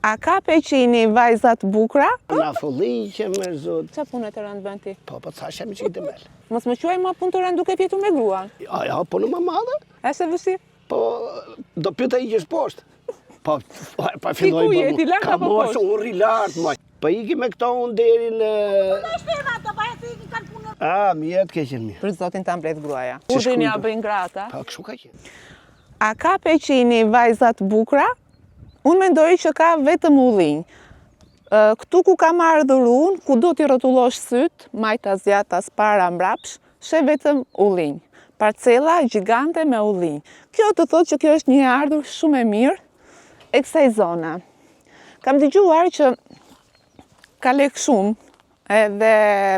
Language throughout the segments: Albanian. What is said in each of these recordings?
A ka peqini vajzat bukra? Na folli që me zot. Qa punë të rëndë bën ti? Po thashe me që i të mel. Mos më quaj ma punë të rëndë duke fjetur me gruan. Ja, po në më madhe. E se vështirë? Po, do pyta i gjesh poshtë. Po, pa filloj ku jeti, lart ka apo mos poshtë? unë ri lartë, moj. Po iki me këto unë deri në... A, mjetë ke qenë mirë. Për zotin ta mbledh gruaja. Si Urdhrin ja shkujtë? bëjnë grata. Po, kështu ka qenë. A ka peqini vajzat bukra? Unë mendoj që ka vetëm ullinj. Këtu ku kam ardhur unë, ku do t'i rrotullosh syt, majta zjatas para mbrapsh, she vetëm ullinj. Parcela gjigante me ullinj. Kjo të thotë që kjo është një ardhur shumë e mirë e kësaj zona. Kam dëgjuar që ka lek shumë, edhe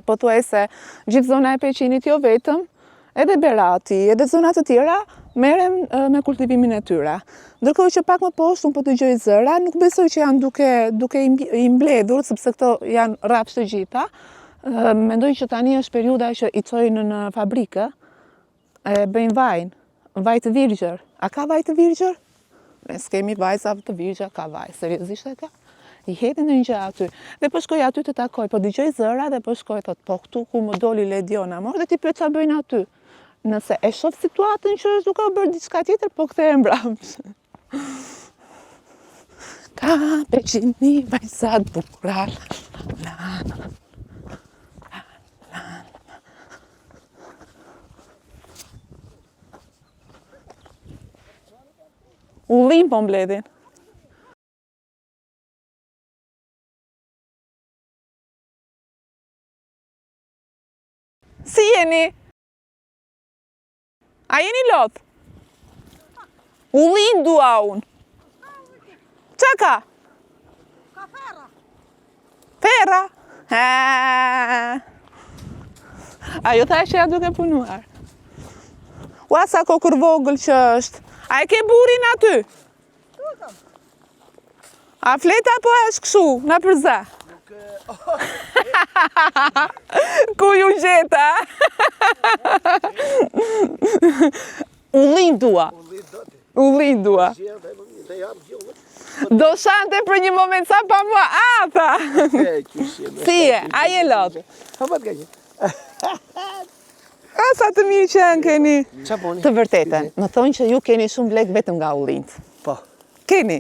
pothuajse gjithë zona e peqinit jo vetëm, edhe Berati, edhe zona të tjera merren me kultivimin e tyre. Ndërkohë që pak më poshtë unë po dëgjoj zëra, nuk besoj që janë duke i mbledhur, sepse këto janë rrapsh të gjitha. Mendoj që tani është periudha që i çojnë në fabrikë, e bëjnë vaj të virgjër. A ka vaj të virgjër? Ne s'kemi vajza të virgjër, ka vaj. Seriozisht e ka? I hetin në një gjë aty. Dhe po shkoj aty të takoj, po dëgjoj zëra dhe po shkoj thot, po këtu ku më doli Lediona, mor dhe ti pyet çfarë bëjnë aty. Nëse e shoh situatën që është duke u bërë diçka tjetër, po kthehem mbrapsht. Ka peqini vajzat bukra. Ullim po mbledhin. Si jeni? A jeni lot? Ullin dua unë. Qa ka? Ka ferra. Ferra? Ajo thashë ja duke punuar. Ua sa kokër vogël që është. A e ke burin aty? A fleta po është këshu, na përza? Ku ju gjeta? Ullin dua. Ullin dua. Do shante për një moment sa pa mua ata. Si e, a je lot? A sa të mirë që janë keni. Të vërtetën, më thonë që ju keni shumë lek vetëm nga ullinjt. Po. Keni?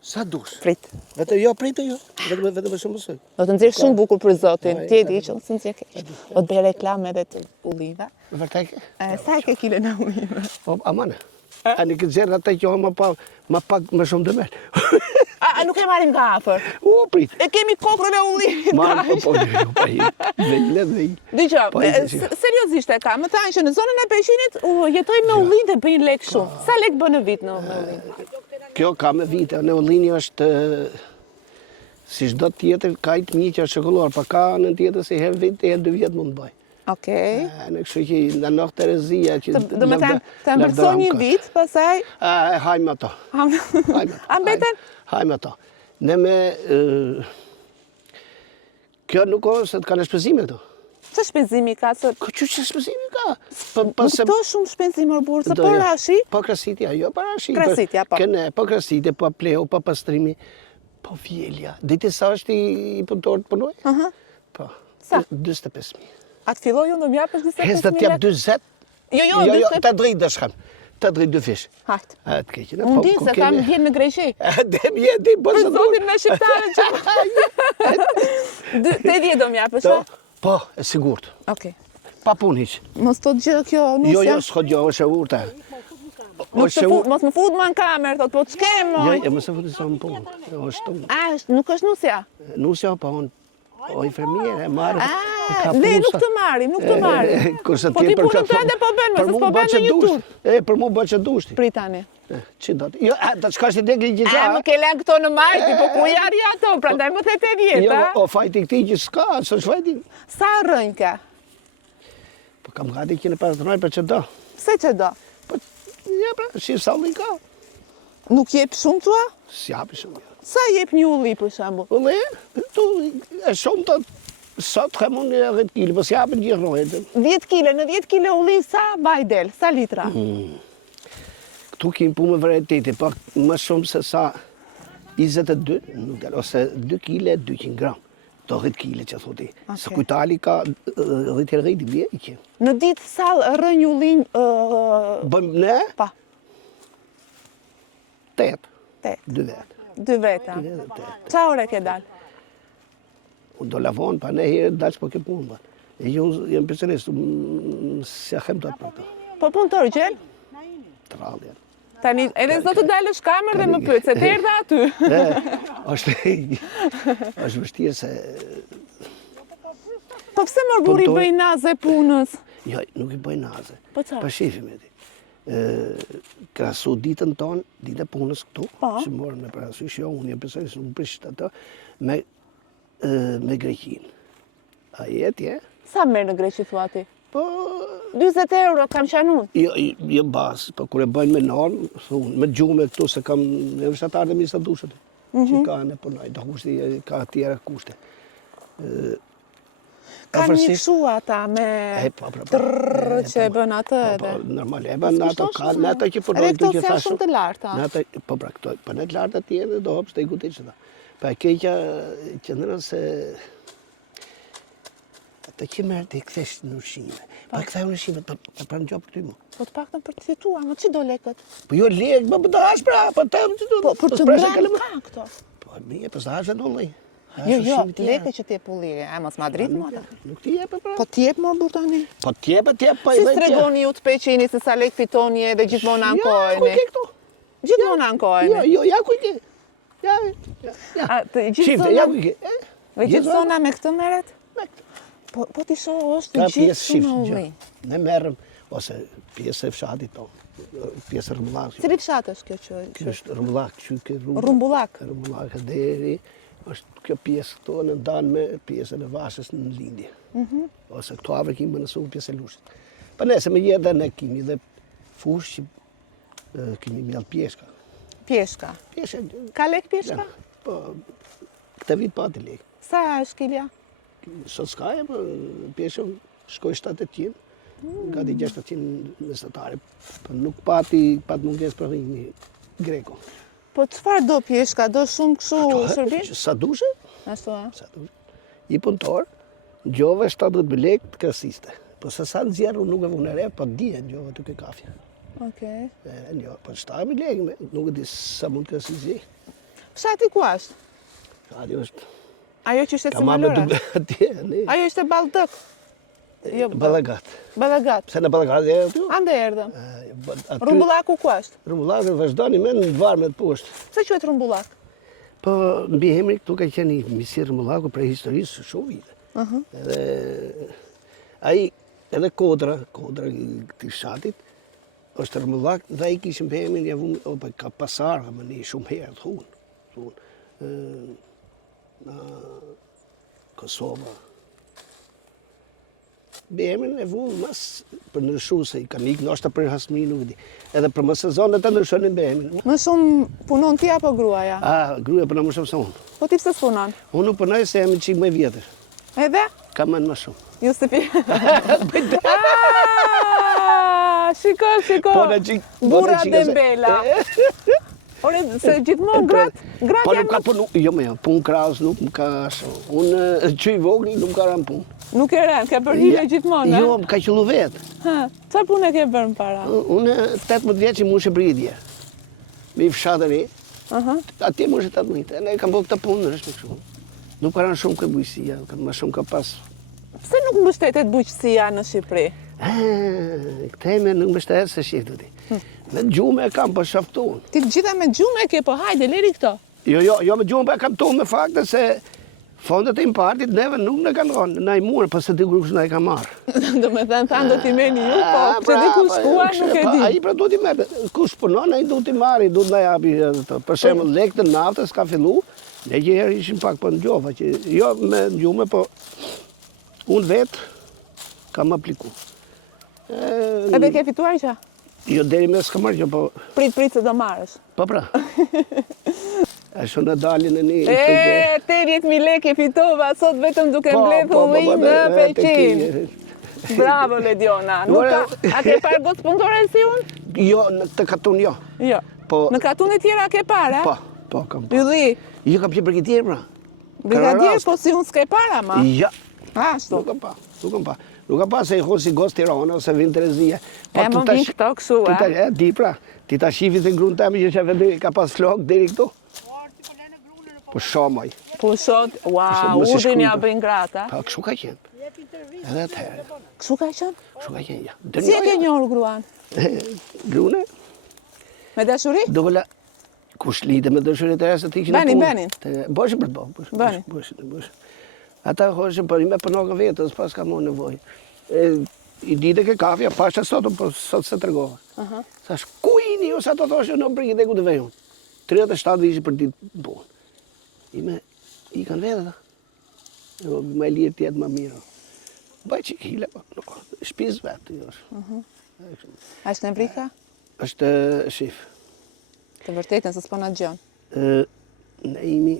Sa dush? Prit. Vetëm jo, pritë jo. Vetëm shumë mësoj. Do të nxjerr shumë bukur për zotin. Ti e di që unë s'nxjerr keq. Do të bëj reklamë edhe të ullinjve. Vërtet? Sa e ke kile në ullinjve? Po, amane. A një këtë zerë ata që ma pak më shumë dëmer. A nuk e marrim nga afër. O, pritë. E kemi kokrën e ullinjit. Po, vejle. Dgjoj, seriozisht e ka. Më thanë që në zonën e peqinit jetoj me ullinj dhe bëjnë lek shumë. Sa lek bën në vit në ullinj? Kjo ka me vite. Në ullinj është si çdo tjetër kajt një që është shekulluar, pa ka në tjetër si herë vit, herë 2 vjet mund të bëj. Okej. Në kështu që në Noh Terezia që... Do me të mbërthon një vit, pasaj... Hajmë ato. A mbeten? Hajmë ato. Ne me... Kjo nuk o se të kanë shpenzime këto. Që shpenzimi ka? Që shpenzimi ka? Nuk do shumë shpenzim mërbur, se po rashi? Po krasitja, jo po rashi. Krasitja, po. Po krasitja, po pleu, po pastrimi, po vjelja. Dite sa është i punëtor të punoj? Po. Sa? 25.000. A të filloj unë do m'japësh 25.000 Hes dhe t'jap 20. Jo, 20. Ta drejt dhe shkam. Ta drejt 2 fish. Hajt. Unë Unë di se kam vjen me Greqi. Di, Për zotin me shqiptare që... 80 do m'japësh, a? Po, e sigurt. Okej. Pa pun hiq. Mos të gjë kjo, nuk Jo, jam... s'ko gjo, është e urta. Mos më fut më në kamerë, thot, po të s'kem, moj. Jo, mos e futi sa më punë. Nuk është nusja? Nusja, po, o infermier, e marrë. Ne, nuk të marim. Po ti punën të ende po bënë, mësës po bënë në një tur. Për mu bënë që dushti. Pritani. Që do të... Jo, të shkash të degli gjitha. Më ke len këto në majti, po ku jari ato, pra ndaj më të vjetë, Jo, o fajti këti që s'ka, së shfajti. Sa rënjë ka? Po kam gati që në pas të rënjë për që do. Se që do? Po, ja, pra, si sallin ka. Nuk jep shumë tua? S'japi shumë. Sa jep një ulli, për shambu? Ulli, tu, e shumë të... Sot ka mund 10 kile, po s'japin gjithë rojët. 10 kile, në 10 kile ulli sa bajdel, sa litra? Këtu kemi punë me varietete, po më shumë se sa 22, nuk del, ose 2 kg 200 gram. 10 kg që thoti. Se Okej. kujtali ka 10 herë i bje i që. Në ditë sa rë një linj Bëjmë ne? pa, 8, 8, 2 vetë. 2 veta. 2 vetë, 8. Qa ore ke dalë? Unë do lavon, pa ne herë dalë që po ke punë. E ju jem pensionist, se a hem të atë për të. Po punëtor gjel? Trallë janë. Tani, edhe s'do të dalësh kamer dhe më pyet, se të erdha aty. është vështirë se... Po pse mor buri Punëtor- bëj naze punës? Jo, nuk i bëj naze. Po çfarë? Pa shifim e ti. Krasu ditën tonë, ditë e punës këtu, Po. që morën me parasysh, jo, unë jem pensionist, nuk prisht ato, me Greqinë. A jetë, je? Sa merr në Greqi thua ti? Po, 40 euro kam qanun. jo basë, po kur e bëjnë me normë, thunë, me gjume këtu, se kam në vështatarë dhe misa dushët, që ka në punoj, do kushti, ka tjera kushte. Kanë një këshu ata me trrrr që e bën atë edhe. Normal, e bën ato ka, në ato që punojnë Edhe këto që janë thashë. shumë të larta. Në ato, po pra këto, po në të larta tjene do hopës të i gutit që ta. Pa e keqa që nërën se ato që merë të i këthesh në ushime. Pa këthej në ushime, pa pranë gjopë këtu mu. Po të paktën për të fituar, më që do lekët? Po jo lekë, më të hash pra, po të që do. Po për të ndranë ka këto. Po mije, po së hash e do lej. Jo, lekë që ti e pulliri, a mos Madrid më ata. Nuk ti jepë pra. Po t'jep më burtani. Po t'jepë, po Si stregoni ju të peqini se sa lek fitoni edhe gjithmonë Ja, ankojeni? ku ke këtu? Gjithmonë ankojeni. Ja, ku ke? Ja. A, të gjithë Shifte, ja zona, ku ke? dhe gjithë zona me këtë meret? Me këtu. Po ti shoh është Ka të gjithë pjesë shumë shifte, ulli. ne merrem, ose pjesë e fshatit tonë, pjesë rëmbullak. Cili fshat është kjo që? Kjo është rëmbullak, që ke rrugë. Rumbullak. Rëmbullak e deri, është kjo pjesë këto në ndanë me pjesën e vashës në lindje. Ose këto avre kemi më nësu pjesë e lushit. Pa ne, se me jetë dhe ne kemi dhe fush që kemi mjallë pjeshka. Pjeshka. Pjeshka, Ka lek pjeshka? po, këta vit pati lekë. Sa është kilja? Sot s'ka e, po pjeshëm shkoj 700, gati 600 mesatare. Po nuk pati munges për një greko. Po çfarë do pjeshka? Do shumë kështu shërbim? Sa dushe? Ashtu a? Sa dushe. I punëtor, gjove 70 lekë të kësiste. Po se sa në zjerë unë nuk e vune re, po dije në gjove të ke kafja. Okej. Jo, po 7 lekë, nuk e di sa mund të kësisi. Fshati ku është? Ajo është, Ajo që ishte ka ma me Cimalora? atje, ne, Ajo ishte Balltëk. Jo, Balagat. Ballagat. Pse në Balagat e aty? Ande erdhëm. Aty, Rumbullaku ku është? Rumullakët vazhdoni me në varme të poshtë. Pse quhet rumbullak? Po, mbi emri këtu ka qenë një misi Rumullaku prej historisë shumë vite. Edhe ai edhe kodra i këtij fshatit është Rumullak dhe ai kishim për emrin ja vum opa ka pasar më ne shumë herë thun. Në Kosova. Emrin e vull mas për ndryshu se i kanë ikë ndoshta për hasmi nuk e di. Edhe për më sezonet të ndryshonin emrin. Më shumë punon ti apo gruaja? Gruaja punon më shumë se unë. Po ti pse s'punon? Unë nuk punoj se jam çik më i vjetër. Edhe? Kam më shumë. Ju se pi. Shiko. Po në qik... Burra Dembela. Ore, se gjithmonë gratë Po nuk ka janë... punu, jo me jo, punë krahas nuk më ka ashtu. Unë që i vogli nuk ka ram punë. Nuk e rënë, ka përhile gjithmonë, Jo, më ka qëllu vetë. Çfarë punë ke bërë më para? Unë 18 vjeç i mushe bridje. Me i fshatën e. Atje mushe 18. E ne kam bërë këtë punë, është kështu. Nuk ka rënë shumë këtë bujësia, më shumë ka pas. Pse nuk mbështetet bujqësia në Shqipëri? Këtë me nuk mbështetet se shiftë ti. Me gjume e kam për shaftun. Ti të gjitha me gjume ke, po hajde, leri këto. Jo me gjume për e kam tu me fakte se fondet e impartit neve nuk në kanë ronë, na i murë, për se dikush na i ka marë. Do me thënë do t'i merë ju, po që dikush shkuar nuk e di. A i pra du t'i merë, kush punon, a i du t'i marë, i du t'na japi, për shemë lek të naftës ka fillu, ne që herë ishim pak për në gjova, që jo me gjume, po unë vetë kam apliku. Edhe ke fituar që? Jo, deri me s'ka marrë, po... Prit se do marrësh. Po pra. A shumë në dalin e një... 80.000 lekë fitova, sot vetëm duke mbledh ullinj në Peqin. Bravo, Lediona. A ke parë gotë punëtore si unë? Jo, në të katun jo. Jo. Në katun e tjera ke parë, Po. Po, kam pa. Ylli, Jo kam qenë brigadier, pra. brigadier, rast. po si unë s'ke para, ma. Ja, Ashtu. nuk kam pa, nuk kam pa. Nuk kam pa se i honë si gos Tirana, ose vinë Terezia. E, më vinë këto kështu, e? Di pra, ti ta shifit e grunë temi që vendi ka pas flok deri këtu. Po shamaj. Po shot, wow, Mos i urdin ja shkruajtë. bëjnë grata. Pa, kështu ka qenë. Edhe atëherë, Kështu ka qenë? kështu ka qenë, ja. Si e ke njohur gruan? Grune, Me dashuri? do vëlla, kush lidhe me dëshurit e rrasë të ikin Benin. Bëshë për të bo, Benin. bëshë. Ata hoshën për ime për nokë vetës, pas ka më nevoj. I dite ke kafja, pasha sot, po sot se tërgoha. Thash, ku ini, ose ato thoshë në brigit e ku të vejon. 37 vishë për ditë punë. Ime, i kanë vedhe da. Me lirë tjetë më mirë. Baj që hile, po, nuk, shpiz vetë, jo është. Ashtë në vrika? është shif. Të vërtetën, se s'po na gjon. Ne imi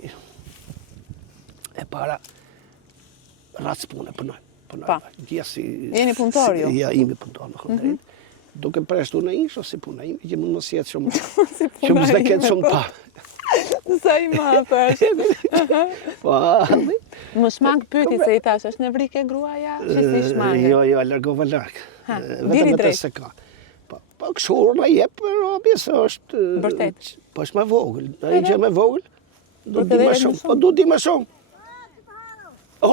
e para ratës punë, punoj. Pa. Jeni punëtor, ju? Ja, imi punëtor, në këmë drejtë. Duke preshtu në ishë, ose puna imi, që mund mos jetë shumë. Si puna Që mos dhe ime, ketë shumë po. pa. Sa i ma, thash. Po, Më shmang pyti se i thash, është në vrike gruaja? Që si shmangë? jo, largova largë. Ha, Vetëm diri atë drejt. se ka. Po, këshurë në jepë, robi, se është... Vërtet. Po, është me vogël. A i që me vogël, do Për të di më dhënë shumë. shumë. Po, do di më shumë.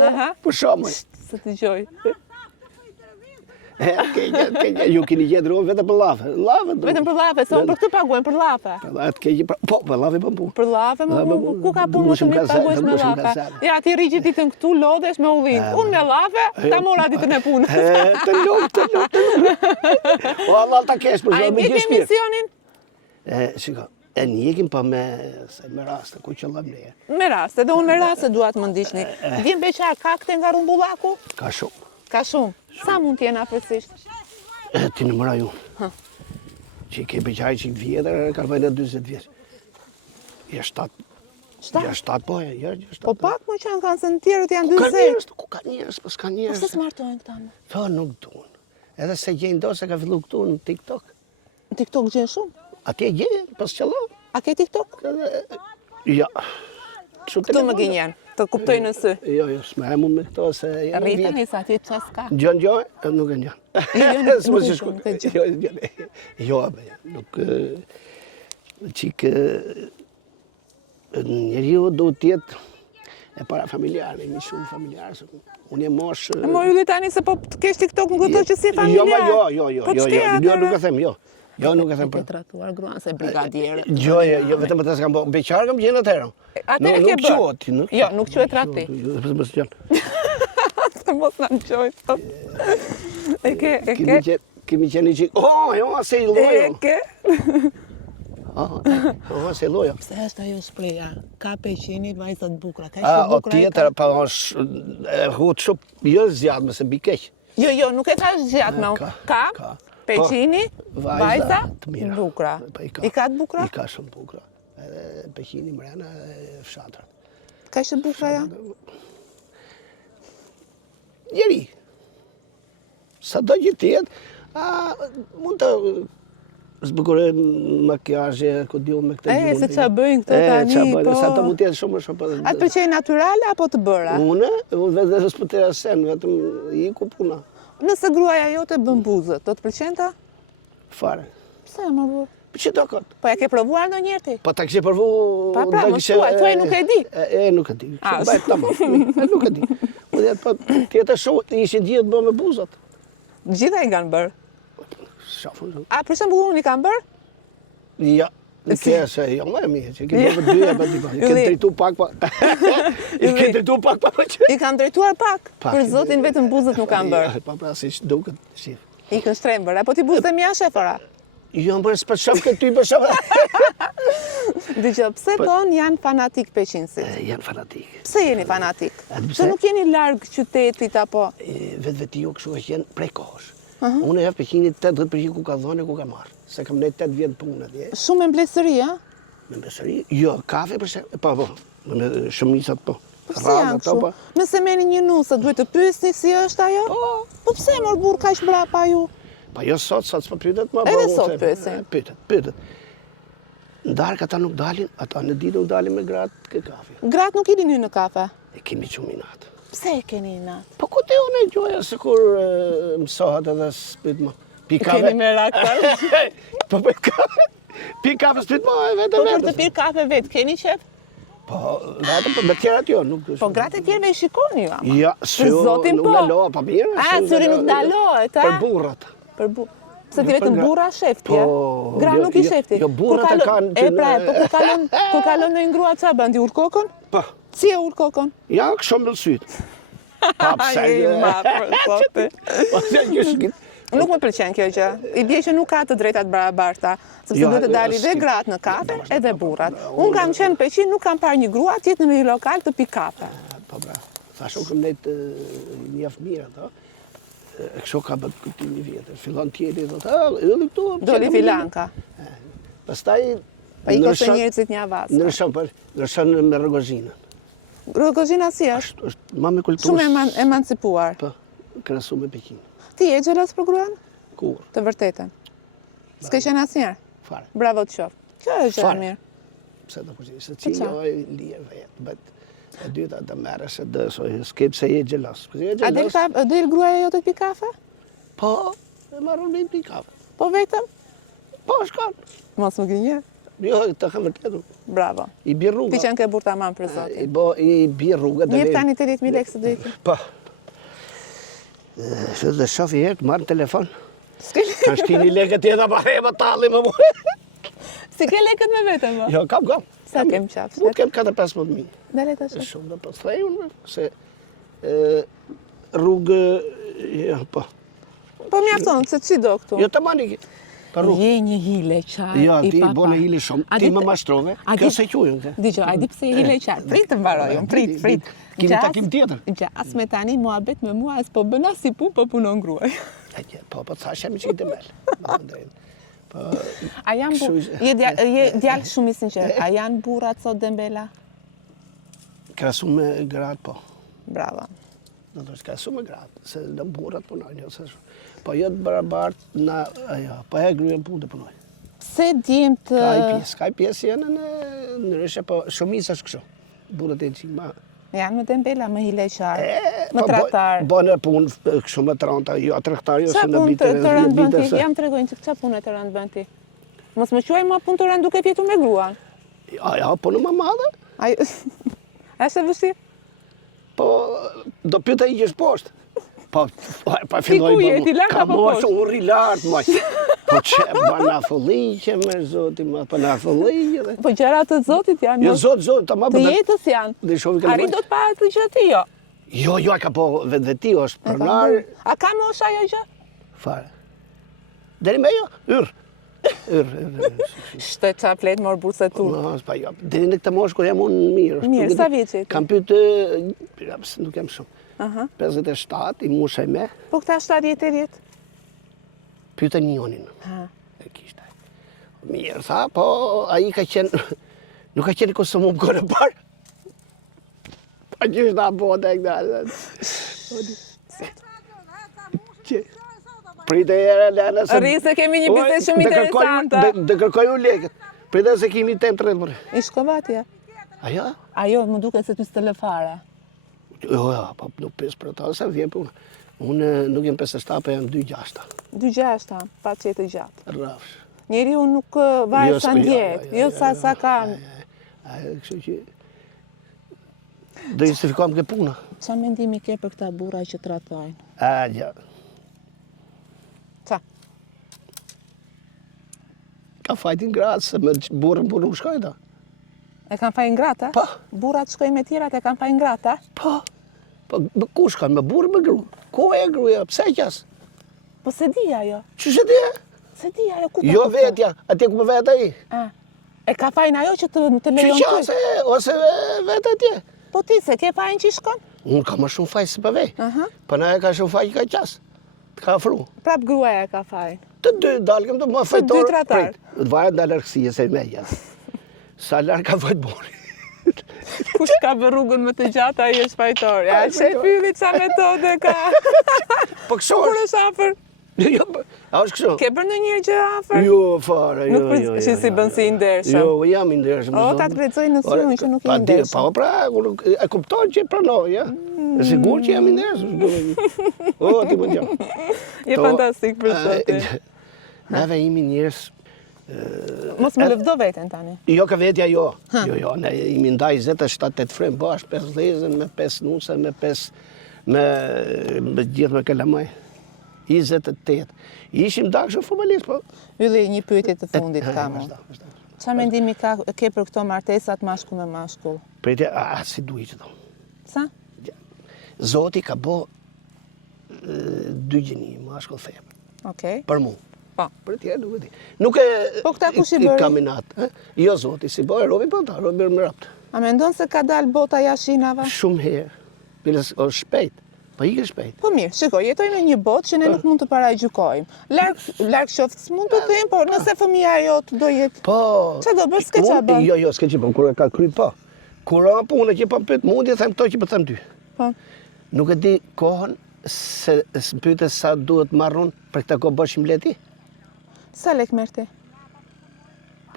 Aha. Po, shumë. Se të gjoj. Ju keni gjetë rrë vetëm për lave. Vetëm për lafe, se unë për këtë paguajnë për lafe. Po, për lave për punë. Për lafe, ku ka punë më të mirë paguajsh me lafe? Ja, ti rrigjit ditën këtu, lodhesh me ullinë. Unë me lafe, ta mora ditën e punës. Të lumë. O, Allah ta kesh për A i zonë me ndjek gjithë shpirë. emisionin? Shiko, e njekim pa me raste, ku që lëm ne. Me raste, dhe unë me raste duat më ndishni. Vjen beqar kakte nga rumbullaku? Ka shumë. Ka shumë. Sa mund t'jena afërsisht? Ti në mëra ju. Që i ke beqaj që i vjetër, ka bëjnë 20 vjetë. Ja 7. Ja 7 po, ja 7. Po pak më qanë kanë se në tjerët janë Ku ka 20. njerës, ku ka njerës, po s'ka Po njerës. se s'martojnë këta më? Tho, nuk duan. Edhe se gjenë do se ka fillu këtu në TikTok. Në TikTok gjenë shumë? Atje gjenë, pas qëllo. A ke TikTok? Ja. Këtu më gjenjen, të kuptoj në sy. Jo, s'me e mund me këto se janë Rita vjetë. njësa, ti qas ka? Gjën gjoj, nuk e njën. nuk e gjën. Jo, nuk... Qikë... Njeriu do tjetë e para familjarë, imi shumë familjarë. Unë e mosh... Mo ju tani se po të kesh TikTok nuk do të që si familjar. Jo, Po ç'ke nuk e them, jo. Jo, nuk e them Ke për... tratuar gruan se brigadierë. Jo, vetëm atë s'kam bo. Beqarë kam gjenë atëherë. Atëherë ke bërë? Nuk quhet. Jo, nuk quhet rati. Mos qenë. Se mos na gjoj. E ke? Kemi qenë që... jo, se i E lojo. ke? Se i lojo. Se është ajo shpreja, ka peqenit vajzat bukra, ka O ishte bukra e tjetër, ka. pa është hut shumë, jo zjatë, mëse bi keq. Jo, nuk e thash gjatë me unë. Ka. Ka, peqini, vajza, të mira. bukra. Pa, I ka të bukra? I ka shumë bukra. Edhe peqini mrena e fshatra. Ka ishte bukra ja? Njeri. Sa do që tjetë, mund të zbukure makjazhe, ku diu me këtë E, se qa bëjnë këto tani, po... Sa të mund tjetë shumë shumë. Atë pëlqej naturale apo të bëra? Unë vetë s'pëtera sen, vetëm i ku puna. Nëse gruaja jote bën buzët, do të pëlqente? Fare. Pse e më burë? Për që do këtë? Po ja ke provuar ndonjëherë ti? Po ta kishe provu... Pa, pra, do më kishe- thuaj, thuaj, nuk e di. Nuk e di. A, Bëhet tamam. Nuk e di. Po jetë po tjetër shumë, ishin gjithë bë me buzat. Gjitha i kanë bërë. Shafun. A, për shembull unë i kam bërë? Ja. Në kese, jo më e mirë, që ke bërë dy e për dy pa. I ke drejtu pak pa. I ke drejtu pak pa që. I kam drejtuar pak. Pak. Për zotin vetëm buzët nuk kanë bërë. Pa pra, si duket, si. Ikën shtrembër, apo ti buzët e mja shefëra? Jo, më bërë s'për shof këtë ty për shof. Dëgjoj, pse tonë janë fanatik peqinësit? Janë fanatikë. Pse jeni fanatik? pse? Pse nuk jeni larg qytetit apo? Vetë ju kështu është jenë prej kohësh. Unë e jep peqinit 80% ku ka dhënë e ku ka marrë. Se kam ne 8 vjetë punë atje. Shumë me mbledhëri, a? Me mbesëri? Jo, kafe për shembull. Po. Me shumicat po. Po pse Rradh janë ato po. kështu? Nëse merrni një nusë, duhet të pyesni si është ajo? Po pse mor burr kaq mbrapa ju? Pa jo sot s'po pyetet më. Edhe po, sot unë them, pyesin. Pyetet. Në darkë ata nuk dalin, ata në ditë nuk dalin me gratë ke kafe. Gratë nuk idin ju në kafe? E kemi qumë i natë. Pse e keni i natë? Po ku te unë e gjoja se kur mësohat edhe s'pit më. Pi kafe. Keni me raktar? Po pi kafe. Pi kafe s'pit më e vetë Po për të vetë. pirë kafe vetë, keni qef? Po, vetëm për me tjerat jo, nuk... Po gratë e tjerve i shikoni ju ama. Ja, Për zotin nuk po. ndalohet, pa mirë. A, syri nuk ndalohet, a? Për burrat. Për bu... Se ti Jo, vetëm për gra- burra shefti, Po, e? Gra jo, nuk i jo, shefti. jo, burrat e kanë E që pra, në- po kur kalon në ngrua qa bandi ur kokën? Po, Si e ur kokën? ja, kësho me lësyt. Pa pse... Je i madh, për zotin. Po, se një shkit. Nuk më pëlqen kjo gjë. I bie që nuk ka të drejtat barabarta, sepse Jo, duhet të jo, dalin dhe s'ki- gratë në kafe edhe burrat. Unë kam qenë në Peqin, nuk kam parë një grua tjetë në një lokal të pi kafe. Po, bra. Thash unë këm nejtë një aftë mirë ato. E kësho ka bët këtë një vjetër. Fillon tjeri, dhe të, edhe këtu... Doli filanka. Pastaj... Pa i kose njerëzit një avasë. Ndryshon me rogozhinën. Rogozhina si është? është ma me kulturës... Shumë emancipuar. Po, krasu me Pekin. Ti e gjelos për gruan? Kur? Të vërtetën. S'ke qenë asnjëherë? Fare. Bravo të qoftë. Kjo është gjë e Fare. mirë. Pse të përgjë, se qa? cilë lije vetë, bet e dyta të merë se dësoj, s'ke pse je gjelos. Këse je A del gjelos, del gruaja jote të pi kafe? po, e marrë një pi kafe. Po vetëm? Po, shkon. Mos më gënje. Jo, të kam vërtetu. Bravo. I bi Ti rruga. qenë ke burta mamë për zotin. I bi rruga. Më jep tani 80.000 lekë së drejti. Po. Shë dhe shofi herë të marrë në telefon. S'ke lekë. Kanë shkini lekët tjeta pa reba talli më mu. Si ke lekët me vetëm, mo? Jo, kam. Sa kem qafë? Nuk kem 4-15.000. Dale të E shumë. shumë dhe po të thej unë, se rrugë, jo, po. Po mjafton, se që do këtu? Jo të mani, pa rrugë. Je një hile qaj Jo, i ti papa. bone hili shumë, A ti di- më mashtrove, a kjo di- se qujën këtë. Digjo, a di pse je hile qaj? Prit të mbaroj, prit. Kemi Gjas- takim tjetër. Gjas me tani muhabet me mua, as po bëna si pun, po punon gruaj. Po thashem që i të melë. Po, A janë Kështu je djalë shumë i sinqer. A janë burrat sot dembela? krasu me gratë, po. Bravo. Do të krasu me gratë, se në burrat punojnë, jo se shumë. Po jo të barabartë, na, ajo, po e gryën punë të punojnë. Pse djem të... Ka i pjesë janë në rëshe, po shumisa është kështu. Burrat e qikë ma... Janë më dembela, më hile qaj, më po, tratar. Bone punë kështu më tranta, jo traktar, jo Qa se në punë bitë të rëndë bën ti? se... Jam të regojnë që qa punë të rëndë bën ti? Mos më quaj ma punë të rëndë duke pjetur me gruan. Ja, punë më madhe. A është e vështirë? Po, do pyta i gjesh poshtë. Po, pa filloj ku je, ti lart ka apo mosh, poshtë? unë ri lartë, moj. Po që, ba na fëlliqe, me zoti, ma, pa na fëlliqe dhe... Po gjëra të zotit janë, Jo, zot, ta ma të jetës janë. Dhe shofi ka Arrit do të pa të gjë ti jo. Jo, e ka po vetë ti, është përnar... A ka mosh ajo gjë? Fare. Deri me jo, yrë. Shtë qa fletë morë burse tu. No, s'pa jo. Deri në këtë mosh kur jam unë mirë. Mirë, sa vjeç je ti? Kam pytë, nuk jam shumë. Aha. 57, i mushaj me, Po këta 70 pyta njonin. Ha. E kishte. Mirë, tha, po a i ka qenë, nuk ka qenë kësë më më kërë parë. Pa që është da bote e këta. Që, prite e lene se... Rri se kemi një bisedë shumë interesante. Dhe kërkoj unë lekët. Prite se kemi tem të redë, I shkovatja. Aja? Ajo, më duke se ty s'të lë fare. Jo, pa nuk pes për ta, se vjen për unë. Unë nuk jem 57, po jam 2-6. 2-6 ta, pa qetë gjatë. Rrafsh. Njeri unë nuk varet sa ndjet, jo sa kanë. Kështu që... Do justifikuam ke puna. Qa mendimi ke për këta burra që tratojnë? Ja. Qa? Ka fajtin gratë, se me burën nuk shkoj ta. E kanë fajin gratë, Po. Burrat shkojnë me tjerat e kanë fajin gratë, Po, me ku shkoj, me burë me gru. Ku e gruja, pse qas? Po se di ajo, Që se di? se di ajo ku Jo vetja, atje ku me vetë ai. E ka fajin ajo që të Që lejon qas ty. ose vetë atje. Po ti se ke fajin që i shkon? Unë ka më shumë faj se për vej. Aha. Po na e ka shumë faj ka qas. Ka afru. Prap gruaja ka fajin. Të dy dalëm të më Të fajtor. dy tratar. Të varet nga larkësia se me ja. Sa larë ka fajt bori. Kush ka bë rrugën më të gjatë, ai është fajtor. Ja, shefi qa metode ka. Po kështu Kur është. është afër? Jo, a është kështu? Ke bërë ndonjëherë gjë afër? Jo, fare, jo. Nuk përzi si bën si i ndershëm. Jo, jam i ndershëm. O, ta të lexoj në syrin që nuk je i ndershëm. Pa, pra, e kupton që e pranoj, ja? E sigur që jam i ndershëm. O, ti më gjatë. Je fantastik për zotin. Neve imi njerës... Mos më lëvdo veten tani. Jo, ka vetja jo. Jo, ne imi ndaj 27-8 frem bashkë, 5 dhezën, me 5 nuse, me 5... me gjithë me kalamaj. 28. Ishim dakshëm futbollist, po. Ylli, një pyetje të fundit kam. Vazhdo. Çfarë mendimi ke për këto martesat mashkull me mashkull? Pritje, si duhet që do. Sa? Zoti ka bo 2 gjeni, mashkull femër. Okej. Për mu. Po. Për tjerë nuk e di. Nuk e... Po këta kush i bëri? Kaminat. Jo, zoti, si bëri, robi po ta, robi më rapt. A mendon se ka dalë bota jashinave? Shumë herë. Biles, o shpejt. Po i ke shpejt. Po mirë, shikoj, jetojmë në një botë që ne nuk mund të paraqgjykojmë. Larg qoftë mund të them, por nëse fëmia jot do jetë. Po. Çfarë do bësh, s'ke çfarë bën? Jo, s'ke që bën, kur e ka kry, po. Kur a punë që po pyet mundi, them këto që po them ty. Po. Nuk e di kohën se pyete sa duhet marrun për këtë kohë bëshim leti? Sa lek merr ti?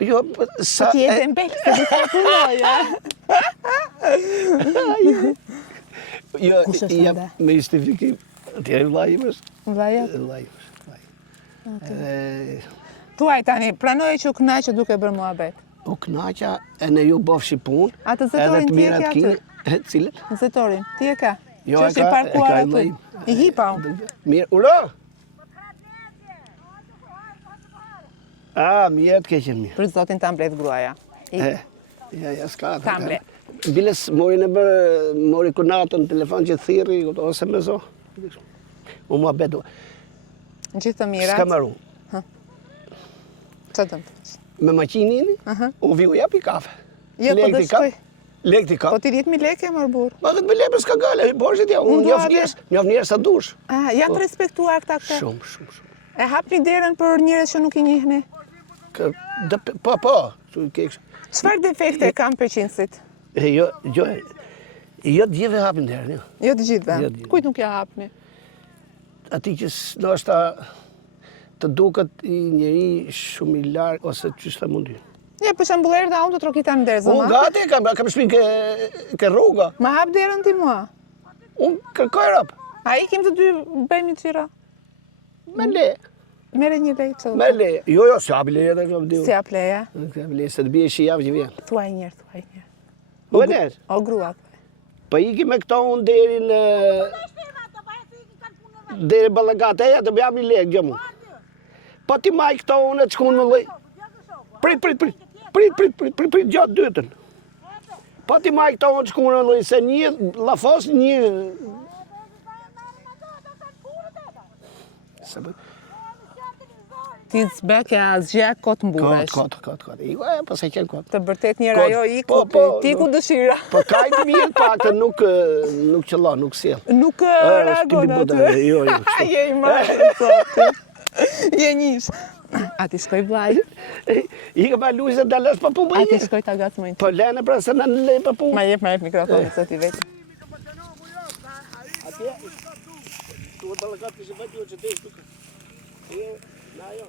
Jo, sa... Po ti je dembel, se do të punoj, ja. Jo, Kush është jam ende? me justifikim. Ti e vllai im është. Vllaja. Vllai im është. Thuaj tani, pranoje që u kënaqë duke bërë muhabet. U knaqa e ne ju bofshi punë. A të zetorin ti e ke aty? Cilët? Zetorin, ti e ka? Jo, që është i parkuar aty. I hipa unë. Mirë, uro! Mjetë keqen mirë. Për zotin ta mbledh gruaja. Ja, s'ka. Ta mbledh. Biles mori në bërë, mori kunatën, telefon që thiri, ose me zo. U mua bedu. Gjithë të mirat. S'ka maru. Që dëmë të fështë? Me maqinin, u vi u japi kafe. Jo, po dhe shkoj. Lek ti kap. Po ti 10.000 lekë e marbur. Ma 10.000 lekë s'ka gale, borshit ja, unë njof njerës sa dush. Janë të respektuar këta këta? Shumë. E hapni derën për njerëz që nuk i njihni? Po. Çfarë defekte kam Peqinësit? Jo të gjithve hapin derën, jo. Jo të gjithve? Kujt nuk ja hapni? Ati që ndoshta të duket i njeri shumë i larg ose çështë mundi. Ja, për shembull erdha unë të trokita në derë, zoma. Unë gati, kam shpinë ke rruga. Ma hap derën ti mua? Unë kërkoj rap. A ikim të dy bëjmë i qira? Me le. Mere një lejë që Me le. Jo, si hapi leje dhe kam diu. Si hap leja? Si hapi leje, se të bje shi javë që vjen. Thuaj njerë. O njerë? O grua. Pa iki me këto unë deri në... Deri Ballagate, ja të bëjam i lekë gjëmu. Pa ti maj këto unë të shkun në lej. Prit gjatë dytën. Pa ti maj këto unë të shkun në lej, se një lafos, një... Ti zbeke asgjë kot mburesh. Kot. Iko e, pas e qenë kot. Të bërtet një rajo iku, ti ku dëshira. Po kajtë mirë pak të nuk qëllon, nuk sjell. Nuk reagon aty. Jo. Je i marrë, zotë. Je njësh. A ti shkoj vlaj? I ka pa lujse të lës pa punë. A ti shkoj ta gacmojnë? Po lene pra se në lej pa punë. Ma jep mikrofonin, se ti vetë. Atje, tu të lëgat kështë bëtë ju që të ishtë duke. Na jo.